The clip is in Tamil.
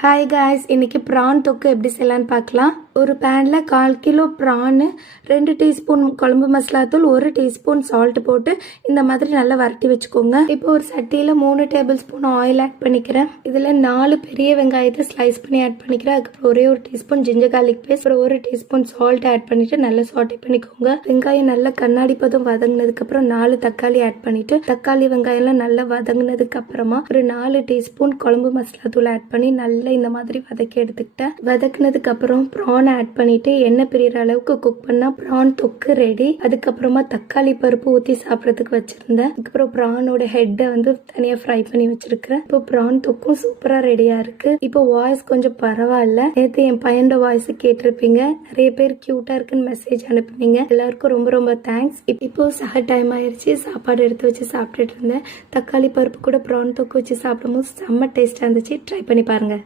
ஹாய் காய்ஸ், இன்னைக்கு ப்ரான் தொக்கு எப்படி செய்யலான்னு பார்க்கலாம். ஒரு பேனில் 1/4 கிலோ ப்ரானு, 2 டீஸ்பூன் குழம்பு மசாலா தூள், 1 டீஸ்பூன் சால்ட் போட்டு இந்த மாதிரி நல்லா வறுத்தி வச்சுக்கோங்க. இப்போ ஒரு சட்டியில் 3 டேபிள் ஸ்பூன் ஆயில் ஆட் பண்ணிக்கிறேன். இதில் 4 பெரிய வெங்காயத்தை ஸ்லைஸ் பண்ணி ஆட் பண்ணிக்கிறேன். அதுக்கப்புறம் ஒரே 1 டீஸ்பூன் ஜிஞ்சர் கார்லிக் பேஸ்ட், அப்புறம் 1 டீஸ்பூன் சால்ட் ஆட் பண்ணிட்டு நல்லா சாட்டே பண்ணிக்கோங்க. வெங்காயம் நல்லா கண்ணாடி பதம் வதங்கினதுக்கப்புறம் 4 தக்காளி ஆட் பண்ணிட்டு தக்காளி வெங்காயம்லாம் நல்லா வதங்கினதுக்கு அப்புறமா ஒரு 4 டீஸ்பூன் குழம்பு மசாலா தூள் ஆட் பண்ணி நல்லா இந்த மாதிரி வதக்கி எடுத்துக்கிட்டேன். வதக்குனதுக்கு அப்புறம் ப்ரான் ஆட் பண்ணிட்டு எண்ணெய் பிரியிற அளவுக்கு குக் பண்ணா ப்ரான் தொக்கு ரெடி. அதுக்கப்புறமா தக்காளி பருப்பு ஊற்றி சாப்பிட்றதுக்கு வச்சிருந்தேன். அதுக்கப்புறம் ப்ரானோட ஹெட்டை தனியா ஃப்ரை பண்ணி வச்சிருக்கிறேன். இப்போ ப்ரான் தொக்கும் சூப்பரா ரெடியா இருக்கு. இப்போ வாய்ஸ் கொஞ்சம் பரவாயில்ல. நேற்று என் பையனோட வாய்ஸ் கேட்டிருப்பீங்க. நிறைய பேர் கியூட்டா இருக்குன்னு மெசேஜ் அனுப்புனீங்க. எல்லாருக்கும் ரொம்ப ரொம்ப தேங்க்ஸ். இப்போ சக டைம் ஆயிடுச்சு. சாப்பாடு எடுத்து வச்சு சாப்பிட்டுட்டு இருந்தேன். தக்காளி பருப்பு கூட ப்ரான் தொக்கு வச்சு சாப்பிடும்போது செம்ம டேஸ்டா இருந்துச்சு. ட்ரை பண்ணி பாருங்க.